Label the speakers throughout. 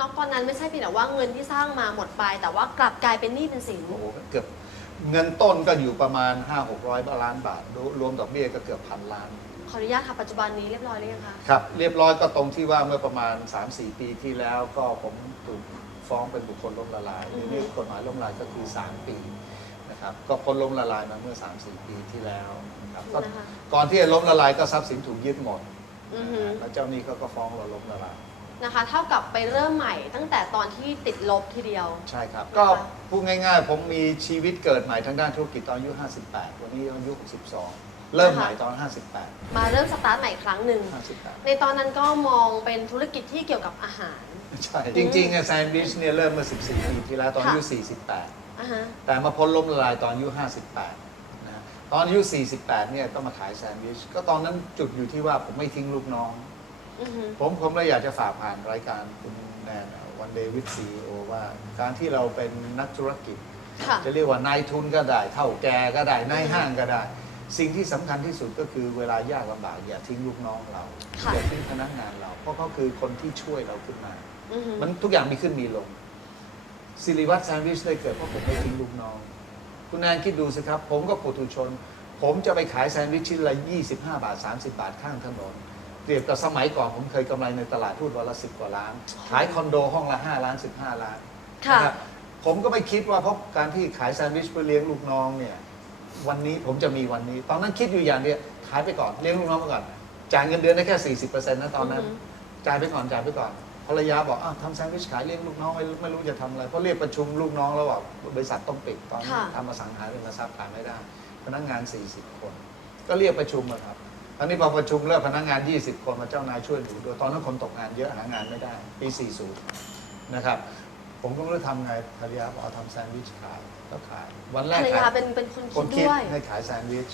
Speaker 1: น็อกตอนนั้นไม่ใช่เพียงแต่ว่าเงินที่สร้างมาหมดไป แต่ว่ากลับกลายเป็นหนี้เป็นสิน
Speaker 2: โอ้โหเกือบเงินต้นก็อยู่ประมาณ 5 6 0 0ล้านบาทรวรวมดอกเบี้ยก็เกือบพันล้าน
Speaker 1: ขออนุญาตค่ะปัจจุบันนี้เรียบร้อยหรือยังคะ
Speaker 2: ครับ เรียบร้อยก็ตรงที่ว่าเมื่อประมาณ 3-4 ปีที่แล้ว ก็ผมถูกฟ้องเป็นบุคคลล้มละลาย
Speaker 1: อือฮึ
Speaker 2: นี่กฎหมายล้มละลายก็คือ 3 ปีนะครับก็พ้นล้มละลายมาเมื่อ 3-4 ปีที่แล้วนะครับก็
Speaker 1: นะคะ
Speaker 2: ก่อนที่จะล้มละลายก็ทรัพย์สินถูกยึดหมด
Speaker 1: อือฮึ
Speaker 2: แล้วเจ้าหนี้เขาก็ฟ้องเราล้มละลาย
Speaker 1: นะคะ เท่ากับไปเริ่มใหม่ตั้งแต่ตอนที่ติดลบทีเดียว
Speaker 2: ใช่ครับ
Speaker 1: นะคะ
Speaker 2: ก็พูดง่ายๆ ผมมีชีวิตเกิดใหม่ทางด้านธุรกิจตอนอายุ 58 วันนี้อายุ 62 เริ่มใหม่ตอน 58
Speaker 1: มาเริ่มสตาร์ทใหม่อีกครั้งหนึ่ง
Speaker 2: 58
Speaker 1: ในตอนนั้นก็มองเป็นธุรกิจที่เกี่ยวกับอาหาร
Speaker 2: ใช่ จริงๆแซนด์วิชเนี่ยเริ่มเมื่อ 14 ปีที่แล้วตอนอายุ
Speaker 1: ค่ะ
Speaker 2: 48
Speaker 1: อ่าฮะ
Speaker 2: แต่มาพ้นล้มละลายตอนอายุ 58นะตอนอายุ 48 เนี่ย ก็มาขายแซนด์วิช ก็ตอนนั้นจุดอยู่ที่ว่าผมไม่ทิ้งลูกน้อง
Speaker 1: อือฮึ
Speaker 2: ผมผมเลยอยากจะฝากผ่านรายการคุณแนนวันเดวิดซีโอว่าการที่เราเป็นนักธุรกิจ
Speaker 1: ค่ะ
Speaker 2: จะเรียกว่านายทุนก็ได้เท่าแกก็ได้นายห้างก็ได้ สิ่งที่สำคัญที่สุดก็คือเวลายากลำบากอย่าทิ้งลูกน้องเรา
Speaker 1: ค่ะ
Speaker 2: อย่าทิ้งพนักงานเรา เพราะเขาคือคนที่ช่วยเราขึ้นมา
Speaker 1: อือฮึ
Speaker 2: มันทุกอย่างมีขึ้นมีลงสิริวัตรแซนด์วิชได้เกิดเพราะผมไม่ทิ้งลูกน้อง คุณแนนคิดดูสิครับ ผมก็ปุถุชน ผมจะไปขายแซนด์วิชชิ้นละ 25 บาท 30 บาทข้างถนนเป รียบกับสมัยก่อนผมเคยกำไรในตลาดทุนวันละ10กว่าล้าน ขายคอนโดห้องละ 5 ล้าน 15 ล้าน
Speaker 1: ค่ะ
Speaker 2: นะครับผมก็ไม่คิดว่าเพราะการที่ขายแซนด์วิชเพื่อเลี้ยงลูกน้องเนี่ยวันนี้ผมจะมีวันนี้ ตอนนั้นคิดอยู่อย่างเดียวขายไปก่อนเลี้ยงลูกน้องไปก่อนจ่ายเงินเดือนได้แค่ 40%นะตอนนั้น
Speaker 1: อือฮึ
Speaker 2: จ่ายไปก่อนจ่ายไปก่อนภรรยาบอกอ้าวทำแซนด์วิชขายเลี้ยงลูกน้องไม่ไม่รู้จะทำอะไรเพราะเรียกประชุมลูกน้องแล้วบอกบริษัทต้องปิดตอนนี้
Speaker 1: ค่ะ
Speaker 2: ทำมาสังหาริมทรัพย์ขายไม่ได้พนักงาน 40 คน ก็เรียกประชุมอะครับ ตอนนี้พอประชุมเลิกพนักงาน 20 คนมาเจ้านายช่วยดูด้วยตอนนั้นคนตกงานเยอะหางานไม่ได้ปี 40 นะครับ ผมก็ไม่รู้ทำไงภรรยาบอกเอาทำแซนด์วิชขายก็ขาย วันแร
Speaker 1: ภ
Speaker 2: ก
Speaker 1: รรยา
Speaker 2: ขาย
Speaker 1: เป็นเป็นคน
Speaker 2: ค
Speaker 1: คิ
Speaker 2: น
Speaker 1: ด
Speaker 2: คิด
Speaker 1: ด้วย
Speaker 2: ให้ขายแซนด์วิช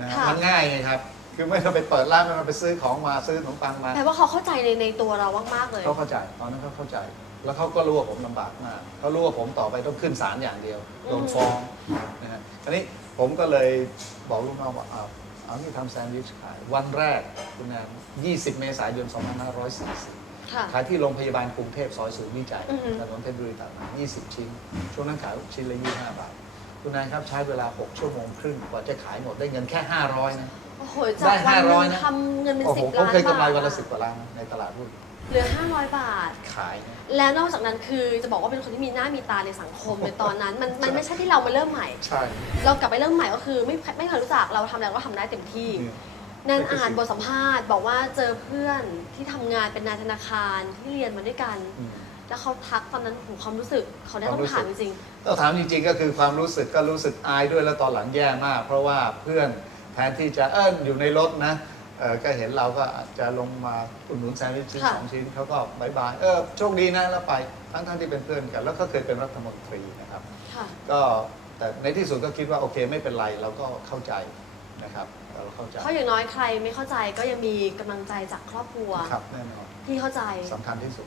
Speaker 2: นะ
Speaker 1: ค่ะ
Speaker 2: มันง่ายไงครับ คือไม่ต้องไปเปิดร้านไม่ต้องไปซื้อของมาซื้อขนมปังมา
Speaker 1: แปลว่าเขาเข้าใจในในตัวเรามากๆเลย
Speaker 2: เขาเข้าใจตอนนั้นเขาเข้าใจ แล้วเขาก็รู้ว่าผมลำบากมากเขารู้ว่าผมต่อไปต้องขึ้นศาลอย่างเดียวโดนฟ้องนะฮะอันนี้ผมก็เลยบอกลูกน้องว่าเอา เอานี่ทำแซนด์วิชขาย วันแรกคุณแอน20 เมษายน 2540
Speaker 1: ค่ะ
Speaker 2: ขายที่โรงพยาบาลกรุงเทพซอยศูนย์วิจัย
Speaker 1: อือฮึ
Speaker 2: ถนนเพชรบุรีตัดมา20 ชิ้น ช่วงนั้นขายชิ้นละ 25 บาท คุณนายครับใช้เวลา 6 ชั่วโมงครึ่งกว่าจะขายหมดได้เงินแค่ 500 นะ
Speaker 1: โอ้โห
Speaker 2: ได้
Speaker 1: จากวันหนึง
Speaker 2: 500นะ
Speaker 1: ทำเงินเป็น
Speaker 2: โอ้โห
Speaker 1: สิบ
Speaker 2: ผม
Speaker 1: ล้าน
Speaker 2: เคยกำไร
Speaker 1: บาท
Speaker 2: วันละสิบกว่าล้านในตลาดหุ้น
Speaker 1: เหลือ 500 บาท
Speaker 2: ขายนะ
Speaker 1: แล้วนอกจากนั้นคือจะบอกว่าเป็นคนที่มีหน้ามีตาในสังคมในตอนนั้น มันมันไม่ใช่ที่เรามาเริ่มใหม่
Speaker 2: ใช่
Speaker 1: เรากลับไปเริ่มใหม่ก็คือไม่ไม่เคยรู้จักเราทำแล้วก็ทำได้เต็มที่
Speaker 2: นี่
Speaker 1: แนนอ่านบทสัมภาษณ์ บอกว่าเจอเพื่อนที่ทำงานเป็นนายธนาคารที่เรียนมาด้วยกัน
Speaker 2: อืม
Speaker 1: แล้วเขาทักตอนนั้นถึงความรู้สึกเขาได้
Speaker 2: ค
Speaker 1: ต้
Speaker 2: วาม
Speaker 1: อ
Speaker 2: รู้
Speaker 1: ง
Speaker 2: สึก
Speaker 1: ถามจริง
Speaker 2: ต้องถามจริงๆ ก็คือความรู้สึกก็รู้สึกอายด้วยแล้วตอนหลังแย่มาก เพราะว่าเพื่อนแทนที่จะเอออยู่ในรถนะเออ ก็เห็นเราก็อาจจะลงมาอุดหนุนแซนด์วิชชิ้น
Speaker 1: ค่ะ
Speaker 2: สองชิ้นเขาก็บายบายเออโชคดีนะแล้วไปทั้งๆที่เป็นเพื่อนกัน แล้วก็เคยเป็นรัฐมนตรีนะครับ
Speaker 1: ๆค่ะ
Speaker 2: ก็แต่ในที่สุดก็คิดว่าโอเคไม่เป็นไรเราก็เข้าใจนะครับเราเข้าใจ
Speaker 1: เพราะอย่างน้อยใครไม่เข้าใจก็ยังมีกำลังใจจากครอบครัว
Speaker 2: ครับแน่นอน
Speaker 1: ที่เข้าใจ
Speaker 2: สำคัญที่สุด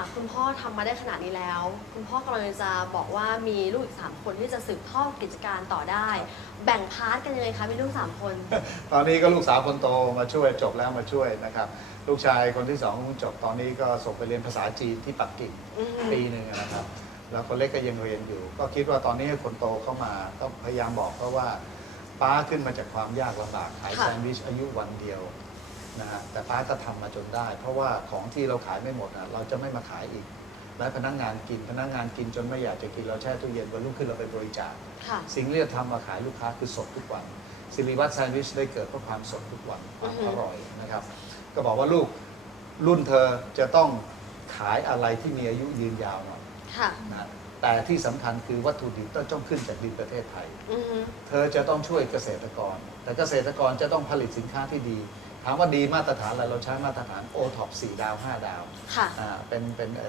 Speaker 1: ค่ะคุณพ่อทำมาได้ขนาดนี้แล้ว คุณพ่อกำลังจะบอกว่ามีลูกอีกสามคนที่จะสืบทอดกิจการต่อได้ แบ่งพาร์ทกันยังไงคะมีลูกสามคน
Speaker 2: ตอนนี้ก็ลูกสาวคนโตมาช่วยจบแล้วมาช่วยนะครับ ลูกชายคนที่สองเพิ่งจบตอนนี้ก็ส่งไปเรียนภาษาจีนที่ปักกิ่ง
Speaker 1: อืม
Speaker 2: ปีหนึ่งนะครับ แล้วคนเล็กก็ยังเรียนอยู่ ก็คิดว่าตอนนี้คนโตเข้ามาก็พยายามบอกเขาว่าป้าขึ้นมาจากความยากลำบากขาย
Speaker 1: ค่ะ
Speaker 2: แซนด์วิชอายุวันเดียว นะฮะแต่ป้าก็ทำมาจนได้ เพราะว่าของที่เราขายไม่หมดอะเราจะไม่มาขายอีก และพนักงานกินพนักงานกินจนไม่อยากจะกินเราแช่ตู้เย็นวันรุ่งขึ้นเราไปบริจาค
Speaker 1: ค่ะ
Speaker 2: สิ่งที่จะทำมาขายลูกค้าคือสดทุกวันสิริวัตรแซนด์วิชได้เกิดเพราะความสดทุกวันความ
Speaker 1: อือฮึ
Speaker 2: อร่อยนะครับ ก็บอกว่าลูกรุ่นเธอจะต้องขายอะไรที่มีอายุยืนยาวหน่อย
Speaker 1: ค่ะ
Speaker 2: นะแต่ที่สำคัญคือวัตถุดิบต้องขึ้นจากดินประเทศไทย
Speaker 1: อือฮึ
Speaker 2: เธอจะต้องช่วยเกษตรกร แต่เกษตรกรจะต้องผลิตสินค้าที่ดี ถามว่าดีมาตรฐานอะไรเราใช้มาตรฐานโอท็อป4ดาว5ดาว
Speaker 1: ค่ะ
Speaker 2: อ่าเป็นเป็นไอ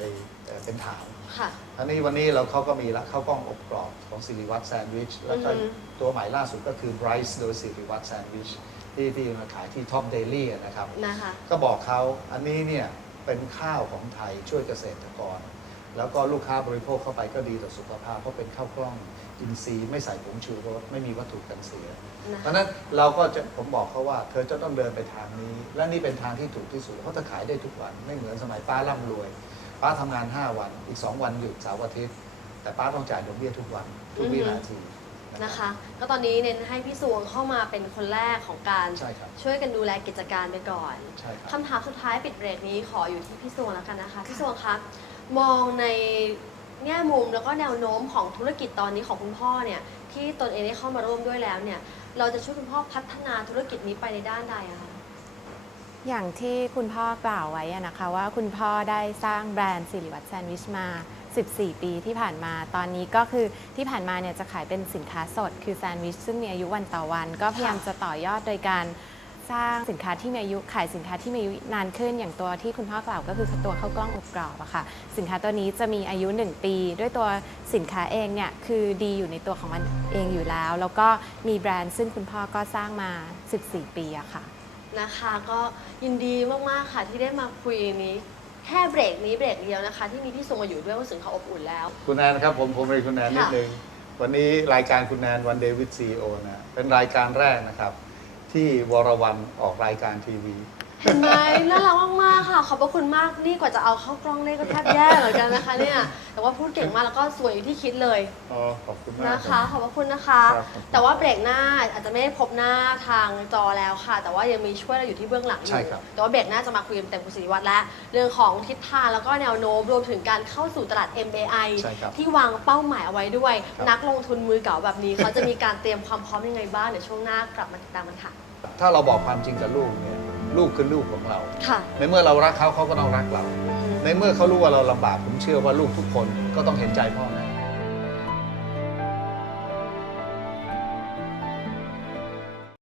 Speaker 2: เอ่อเป็นถาว
Speaker 1: ค่ะ
Speaker 2: อันนี้วันนี้เราเขาก็มีละข้าวกล้องอบกรอบของสิริวัตรแซนด์วิช แล้วก็
Speaker 1: อือฮึ
Speaker 2: ตัวใหม่ล่าสุดก็คือ Bryce โดยสิริวัตรแซนด์วิช ที่ที่มาขายที่ท็อปเดลี่นะครับ
Speaker 1: นะคะ
Speaker 2: ก็บอกเขาอันนี้เนี่ยเป็นข้าวของไทยช่วยเกษตรกร แล้วก็ลูกค้าบริโภคเข้าไปก็ดีต่อสุขภาพเพราะเป็นข้าวกล้องอินทรีย์ไม่ใส่ผงชูรสไม่มีวัตถุกันเสีย
Speaker 1: นะ
Speaker 2: เพราะฉะนั้นเราก็จะผมบอกเขาว่า เธอจะต้องเดินไปทางนี้ และนี่เป็นทางที่ถูกที่สุดเพราะเธอขายได้ทุกวันไม่เหมือนสมัยป้าร่ำรวย ป้าทำงาน 5 วันอีก 2 วันหยุดเสาร์อาทิตย์แต่ป้าต้องจ่ายดอกเบี้ยทุกวันทุกวินาที
Speaker 1: นะคะก็ตอนนี้เน้นให้พี่สวงเข้ามาเป็นคนแรกของการ
Speaker 2: ใช่ครับ
Speaker 1: ช่วยกันดูแลกิจการไปก่อน
Speaker 2: ใช่ครับ
Speaker 1: คำถามสุดท้ายปิดเบรกนี้ขออยู่ที่พี่สวงแล้วกันนะคะ พี่สวงคะ มองในแง่มุมแล้วก็แนวโน้มของธุรกิจตอนนี้ของคุณพ่อเนี่ย ที่ตนเองได้เข้ามาร่วมด้วยแล้วเนี่ย เราจะช่วยคุณพ่อพัฒนาธุรกิจนี้ไปในด้านใดอะคะ
Speaker 3: อย่างที่คุณพ่อกล่าวไว้อะนะคะว่าคุณพ่อได้สร้างแบรนด์สิริวัตรแซนด์วิชมา 14 ปีที่ผ่านมาตอนนี้ก็คือที่ผ่านมาเนี่ยจะขายเป็นสินค้าสดคือแซนด์วิชซึ่งมีอายุวันต่อวัน ก็พยายามจะต่อยอดโดยการ สร้างสินค้าที่มีอายุขายสินค้าที่มีอายุนานขึ้นอย่างตัวที่คุณพ่อกล่าวก็คือตัวข้าวกล้องอบกรอบอะค่ะสินค้าตัวนี้จะมีอายุ 1 ปี ด้วยตัวสินค้าเองเนี่ยคือดีอยู่ในตัวของมันเองอยู่แล้ว แล้วก็มีแบรนด์ซึ่งคุณพ่อก็สร้างมา 14 ปีอะค่ะ
Speaker 1: นะคะก็ยินดีมากๆค่ะที่ได้มาคุยนี้ แค่เบรกนี้เบรกเดียวนะคะ ที่มีพี่สวงมาอยู่ด้วยรู้สึกเขาอบอุ่นแล้ว
Speaker 2: คุณแนนครับผมผมเรียนคุณแนนนิด
Speaker 1: ค่ะ
Speaker 2: นึงวันนี้รายการคุณแนนวันเดวิดซีโอนะเป็นรายการแรกนะครับ ที่วรวันออกรายการทีวี
Speaker 1: เห็นไหมน่ารักมากๆค่ะ ขอบพระคุณมากนี่กว่าจะเอาเข้ากล้องเล่ก็แทบแย่เหมือนกันนะคะเนี่ยแต่ว่าพูดเก่งมากแล้วก็สวยอย่างที่คิดเลย
Speaker 2: อ๋อขอบคุณมาก
Speaker 1: นะคะขอบพระคุณนะคะ
Speaker 2: ครับ
Speaker 1: แต่ว่าเบรกหน้าอาจจะไม่ได้พบหน้าทางจอแล้วค่ะ แต่ว่ายังมีช่วยเราอยู่ที่เบื้องหลังอ
Speaker 2: ใช่
Speaker 1: ยู่
Speaker 2: ครับ
Speaker 1: แต่ว่าเบรกหน้าจะมาคุยกันเต็มคุณศิริวัตรและเรื่องของทิศทางแล้วก็แนวโน้มรวมถึงการเข้าสู่ตลาด MAI
Speaker 2: ใช่ครับ
Speaker 1: ที่วางเป้าหมายเอาไว้ด้วย
Speaker 2: ครับ
Speaker 1: นักลงทุนมือเก่าแบบนี้ เขาจะมีการเตรียมความพร้อมยังไงบ้างเดี๋ยวช่วงหน้ากลับมาติดตามกันค่ะ
Speaker 2: ถ้าเราบอกความจริงกับลูกเนี่ย ลูกคือลูกของเรา
Speaker 1: ค่ะ
Speaker 2: ในเมื่อเรารักเขาเขาก็ต้องรักเรา
Speaker 1: อืม
Speaker 2: ในเมื่อเขารู้ว่าเราลำบากผมเชื่อว่าลูกทุกคนก็ต้องเห็นใจพ่อแม่